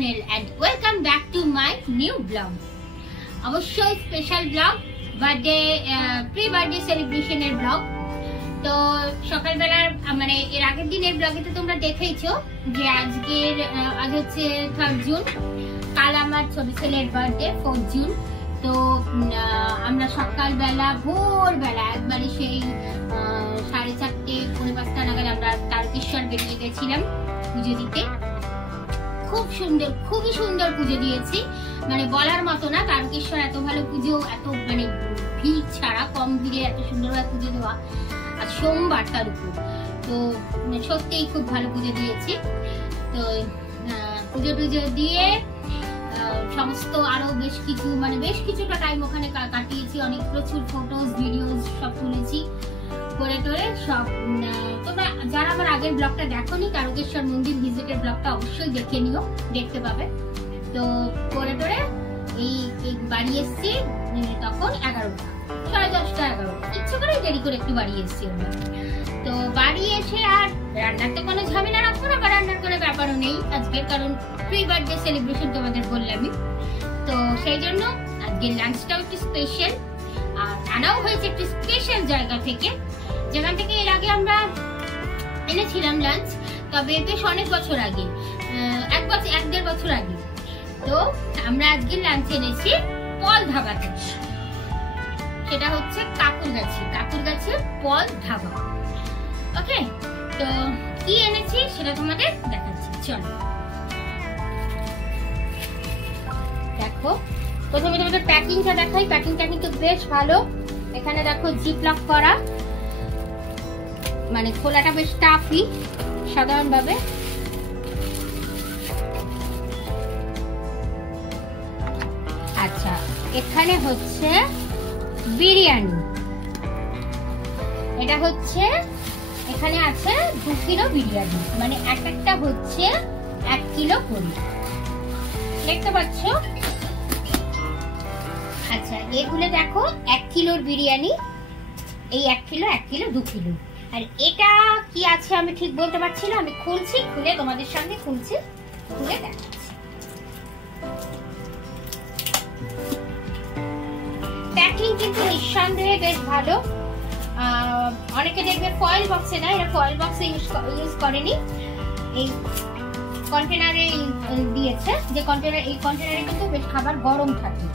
channel and welcome back to my new vlog. অবশ্যই special vlog, birthday pre birthday সেলিব্রেশনের vlog. তো সকালবেলার মানে এর আগের দিনের ব্লগে তো তোমরা দেখেইছো যে আজ হচ্ছে 3rd জুন, কাল আমার ছোট ছেলের বার্থডে 4th জুন। তো আমরা সকালবেলা ভোরবেলা একবারে সেই 4:30 পৌনে 5টা নাগাদ আমরা তারকেশ্বর বেরিয়ে গেছিলাম পুজো দিতে। খুব সুন্দর, খুবই সুন্দর পুজো দিয়েছি, মানে বলার মতো না। তারকেশ্বর এত ভালো পুজো, এত মানে ভিড় ছাড়া, কম ভিড়ে এত সুন্দরভাবে পুজো দেওয়া, আর সোমবার তার উপর। তো সত্যিই খুব ভালো পুজো দিয়েছি। তো পুজো টুজো দিয়ে সমস্ত আরো বেশ কিছুটা টাইম ওখানে কাটিয়েছি। অনেক প্রচুর ফটোজ ভিডিওস সব তুলেছি করে টোরে সব। তোমরা যারা আমার আগের ব্লগটা দেখোনি, তারকেশ্বর মন্দির ভিজিটের ব্লগটা অবশ্যই দেখে নিও, দেখতে পাবে। তো করে টোরে এই বাড়ি এসছি তখন 11টা, 10:30 11টা, ইচ্ছে করে দেরি করে একটু বাড়ি এসছি আমরা। তো বাড়ি এসে আর রান্নার তো কোনো ঝামেলা রাখবো না, বা রান্নার কোনো ব্যাপারও নেই আজকের, কারণ প্রি বার্থডে সেলিব্রেশন তোমাদের বললামই। তো সেই জন্য আজকের লাঞ্চটাও একটু স্পেশাল, আর আনাও হয়েছে একটু স্পেশাল জায়গা থেকে, যেখান থেকে এর আগে আমরা এনেছিলাম লাঞ্চ, তবে বেশ অনেক বছর আগে, 1-1.5 বছর আগে। তো আমরা আজকে লাঞ্চ এনেছি পল ধাবা থেকে, সেটা হচ্ছে কাকুরগাছি পল ধাবা। ওকে, তো কি এনেছি সেটা তোমাদের দেখাচ্ছি, চলো দেখো। প্রথমে তোমাদের প্যাকিংটা দেখাই। প্যাকিংটা কিন্তু বেশ ভালো। এখানে দেখো জিপলক করা, মানে খোলাটা বেশ টাফই সাধারণভাবে। আচ্ছা, এখানে হচ্ছে বিরিয়ানি, এটা হচ্ছে এখানে আছে 2 কিলো বিরিয়ানি, মানে একটা হচ্ছে 1 কিলো করে, দেখতে পাচ্ছ? আচ্ছা, এগুলো দেখো 1 কিলোর বিরিয়ানি, এই 1 কিলো 2 কিলো। আর এটা কি আছে আমি ঠিক বলতে পারছি না, আমি খুলছি, খুলে তোমাদের সামনে খুলে দেখাচ্ছি। প্যাকিং কিন্তু নিঃসন্দেহে বেশ ভালো। অনেকে দেখবে ফয়েল বক্সে না, এরা ফয়েল বক্সে ইউজ করেনি, এই কন্টেনারে দিয়েছে। যে কন্টেনার, এই কন্টেনারে কিন্তু বেশ খাবার গরম থাকে।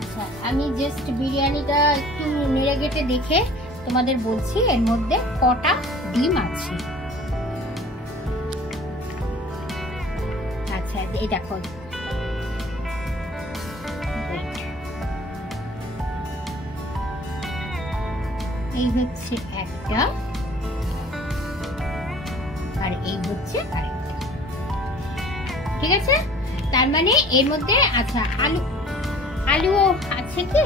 আচ্ছা, আমি জাস্ট বিরিয়ানিটা একটু নেড়ে গেটে দেখে তোমাদের বলছি এর মধ্যে কটা ডিম আছে। আচ্ছা, এই দেখো, এই হচ্ছে একটা, আর এই হচ্ছে আরেকটা, ঠিক আছে? তার মানে এর মধ্যে আচ্ছা আলুও আছে কি?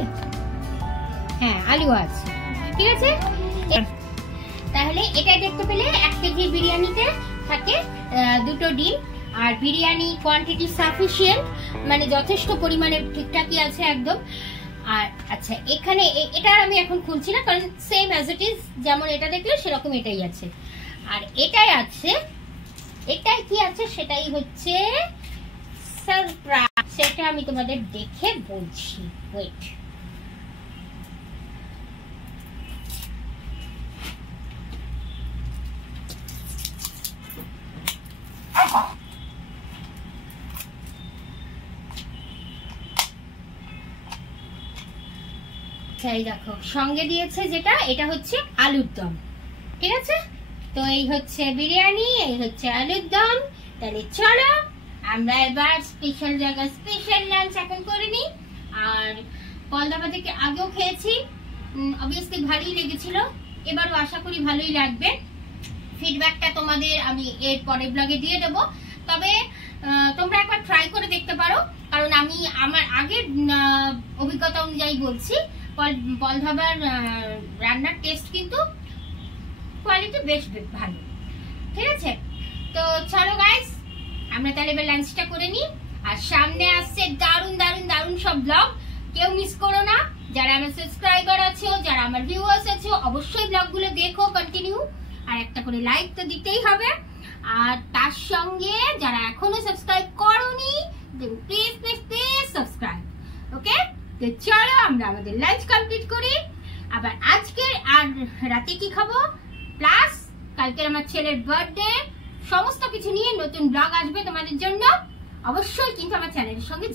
হ্যাঁ, আলু আছে, ঠিক আছে। তাহলে এটা দেখতে পেলে 1 কেজি বিরিয়ানিতে থাকে 2টো ডিম, আর বিরিয়ানি কোয়ান্টিটি সাফিসিয়েন্ট, মানে যথেষ্ট পরিমাণে ঠিকঠাকই আছে একদম। আর আচ্ছা, এখানে এটা আমি এখন খুলছি না, কারণ সেম অ্যাজ ইট ইজ, যেমন এটা দেখলে সেরকম এটাই আছে। আর এটাই আছে, এটাই কি আছে সেটাই হচ্ছে সারপ্রাইজ, সেটা আমি তোমাদের দেখে বলছি। ওয়েট, এই দেখো সঙ্গে দিয়েছে যেটা, এটা হচ্ছে আলুর দম, ঠিক আছে? তো এই হচ্ছে বিরিয়ানি, এই হচ্ছে আলুর দম। তাহলে চলো আমরা এবার স্পেশাল জায়গা স্পেশাল লাঞ্চ এখন করে নিই। আর পল ধাবা থেকে আগেও খেয়েছি, অবভিয়াসলি ভালোই লেগেছিল, এবারও আশা করি ভালোই লাগবে। ফিডব্যাকটা তোমাদের আমি এর পরের ব্লগে দিয়ে দেবো, তবে তোমরা একবার ট্রাই করে দেখতে পারো, কারণ আমি আমার আগের অভিজ্ঞতা অনুযায়ী বলছি, পল ধাবার রান্নার টেস্ট কিন্তু কোয়ালিটি বেশ ভালো, ঠিক আছে? তো চলো গাইস, আমরা তাহলে এবার লাঞ্চটা করে নিই। আর সামনে আসছে দারুণ দারুণ দারুণ সব ব্লগ, কেউ মিস করো না। যারা আমার সাবস্ক্রাইবার আছো, যারা আমার ভিউয়ার্স আছো, অবশ্যই ব্লগগুলো দেখো কন্টিনিউ, আর একটা করে লাইক তো দিতেই হবে। আর তার সঙ্গে যারা এখনো সাবস্ক্রাইব করোনি, প্লিজ প্লিজ প্লিজ সাবস্ক্রাইব। ওকে, তো চলো আমরা আমাদের লাঞ্চ কমপ্লিট করি। আবার আজকে আর রাতে কি খাবো, প্লাস কালকে আমার ছেলের বার্থডে, সমস্ত কিছু নিয়ে নতুন ব্লগ আসবে তোমাদের জন্য। অবশ্যই কিন্তু আমার চ্যানেলের সঙ্গে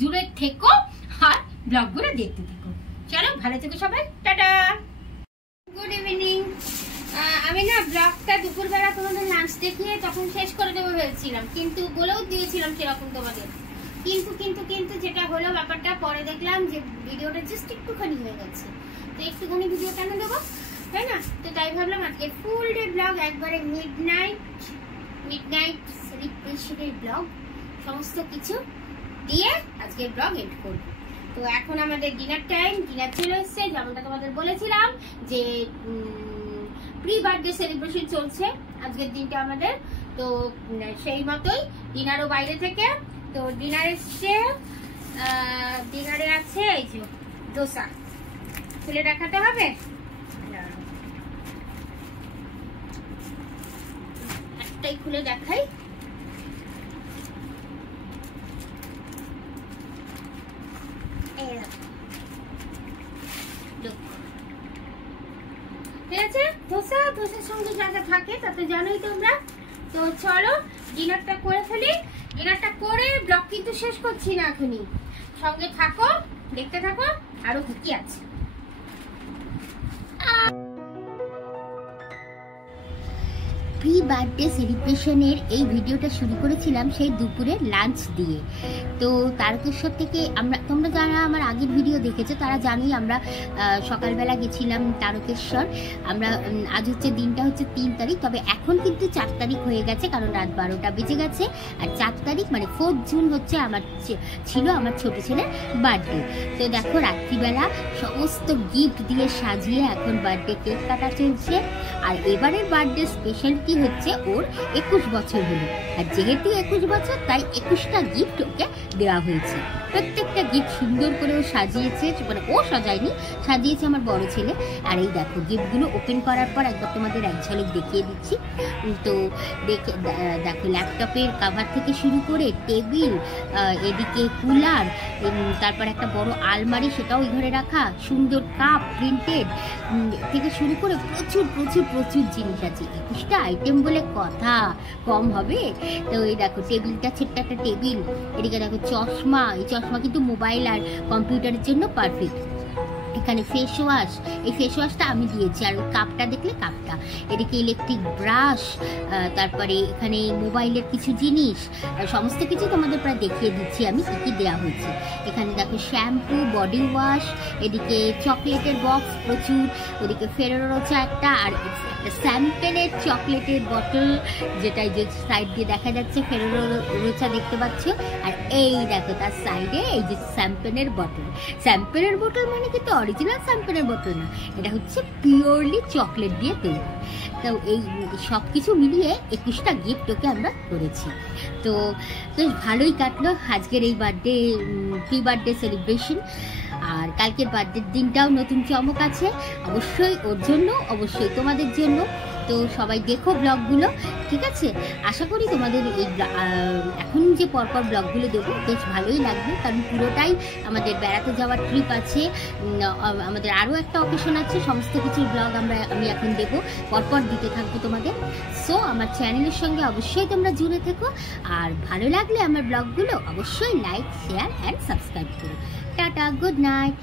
জুড়ে থেকো আর ব্লগগুলো দেখতে থেকো। চলো, ভালো থেকো সবাই, টাটা, গুড ইভিনিং। আমি না ব্লগটা দুপুরবেলা তোমাদের লাঞ্চ দেখিয়ে তখন শেষ করে দেবো ভেবেছিলাম, কিন্তু বলেও দিয়েছিলাম সেরকম তোমাদের, কিন্তু যেটা হলো ব্যাপারটা পরে দেখলাম যে ভিডিওটা জাস্ট একটুখানি হয়ে গেছে। তো একটুখানি ভিডিও কেন দেবো, তাই না? তো তাই ভাবলাম আজকে ফুল ডে ব্লগ, একবারে মিডনাইট সেলিব্রেশনের ব্লগ, সমস্ত কিছু দিয়ে আজকের ব্লগ এন্ড করবো। তো এখন আমাদের ডিনার টাইম, ডিনার চলে এসছে। যেমনটা তোমাদের বলেছিলাম যে প্রি বার্থডে সেলিব্রেশন চলছে আজকের দিনটা আমাদের, তো সেই মতোই ডিনারও বাইরে থেকে। তো ডিনার এসছে, ডিনারে আছে এই যে দোসা, খুলে দেখাতে হবে, একটাই খুলে দেখাই। ঠিক আছে, ধোসার সঙ্গে যা যা থাকে তাতে জানোই তোমরা। তো চলো ডিনারটা করে ফেলি। ডিনারটা করে ব্লগ কিন্তু শেষ করছি না এখনই, সঙ্গে থাকো, দেখতে থাকো আরো কি আছে। প্রি বার্থডে সেলিব্রেশনের এই ভিডিওটা শুরু করেছিলাম সেই দুপুরের লাঞ্চ দিয়ে। তো তারকেশ্বর থেকে তোমরা যারা আমার আগের ভিডিও দেখেছো তারা জানোই আমরা সকালবেলা গেছিলাম তারকেশ্বর। আমরা আজ হচ্ছে দিনটা হচ্ছে 3 তারিখ, তবে এখন কিন্তু 4 তারিখ হয়ে গেছে, কারণ রাত 12টা বেজে গেছে। আর 4 তারিখ মানে 4 জুন হচ্ছে ছিল আমার ছোট ছেলের বার্থডে। তো দেখো রাত্রিবেলা সমস্ত গিফট দিয়ে সাজিয়ে এখন বার্থডে কেক কাটা চলছে। আর এবারের বার্থডে স্পেশালিটি হচ্ছে ওর 21 বছর হলো, আর যেহেতু 21 বছর তাই 21টা গিফট ওকে দেওয়া হয়েছে। প্রত্যেকটা গিফট সুন্দর করে ও সাজিয়েছে, মানে ও সাজায়নি, সাজিয়েছে আমার বড় ছেলে। আর এই দেখো গিফটগুলো ওপেন করার পর একবার তোমাদের এক ঝলক দেখিয়ে দিচ্ছি। তো দেখো ল্যাপটপের কভার থেকে শুরু করে টেবিল, এদিকে কুলার, তারপর একটা বড় আলমারি, সেটাও ওই ঘরে রাখা, সুন্দর কাপ প্রিন্টেড থেকে শুরু করে প্রচুর প্রচুর প্রচুর জিনিস আছে। 21টা আইটেম বলে কথা, কম হবে? তো এই দেখো টেবিলটা, ছোট্ট একটা টেবিল, এদিকে দেখো চশমা, এই চশমা কিন্তু মোবাইল আর কম্পিউটারের জন্য পারফেক্ট। এখানে ফেস ওয়াশ, এই ফেস ওয়াশটা আমি দিয়েছি, আর ওই কাপটা দেখলে কাপটা, এদিকে ইলেকট্রিক ব্রাশ, তারপরে এখানে মোবাইলের কিছু জিনিস, সমস্ত কিছু তোমাদের প্রায় দেখিয়ে দিচ্ছি আমি কী কী দেওয়া হয়েছে। এখানে দেখো শ্যাম্পু, বডি ওয়াশ, এদিকে চকলেটের বক্স প্রচুর, ওদিকে ফেরেরো রোচা একটা, আর একটা স্যাম্পেনের চকলেটের বটল, যেটা যে সাইড দিয়ে দেখা যাচ্ছে ফেরেরো রোচা দেখতে পাচ্ছ। আর এই দেখো তার সাইডে এই যে স্যাম্পেনের বোতল। স্যাম্পেনের বোতল মানে কিন্তু অরিজিনাল শ্যাম্পেনের বোতল না, এটা হচ্ছে পিওরলি চকলেট দিয়ে তৈরি। তো এই সব কিছু মিলিয়ে 21টা গিফট ওকে আমরা করেছি। তো বেশ ভালোই কাটলো আজকের এই বার্থডে, প্রি বার্থডে সেলিব্রেশন। আর কালকের বার্থডের দিনটাও নতুন চমক আছে, অবশ্যই ওর জন্য, অবশ্যই তোমাদের জন্য। তো সবাই দেখো ব্লগগুলো, ঠিক আছে? আশা করি তোমাদের এই এখন যে পরপর ব্লগগুলো দেবো বেশ ভালোই লাগবে, কারণ পুরোটাই আমাদের বেড়াতে যাওয়ার ট্রিপ আছে, আমাদের আরও একটা অকেশন আছে, সমস্ত কিছুর ব্লগ আমি এখন দেবো, পরপর দিতে থাকবো তোমাদের। সো আমার চ্যানেলের সঙ্গে অবশ্যই তোমরা জুড়ে থেকো, আর ভালো লাগলে আমার ব্লগগুলো অবশ্যই লাইক, শেয়ার অ্যান্ড সাবস্ক্রাইব করো। Tata, good night.